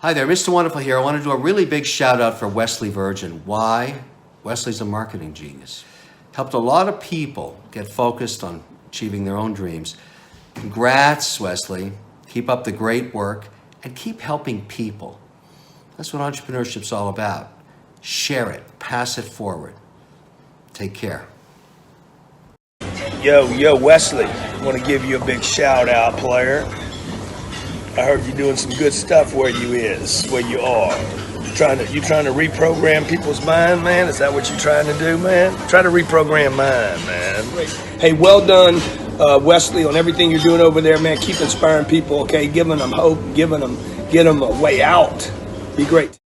Hi there, Mr. Wonderful here. I want to do a really big shout out for Wesley Virgin. Why? Wesley's a marketing genius. Helped a lot of people get focused on achieving their own dreams. Congrats, Wesley. Keep up the great work and keep helping people. That's what entrepreneurship's all about. Share it, pass it forward. Take care. Yo, Wesley, I want to give you a big shout out, player. I heard you doing some good stuff where you are. You trying to reprogram people's mind, man? Is that what you're trying to do, man? Try to reprogram mine, man. Hey, well done, Wesley, on everything you're doing over there, man. Keep inspiring people, okay? Giving them hope, get them a way out. Be great.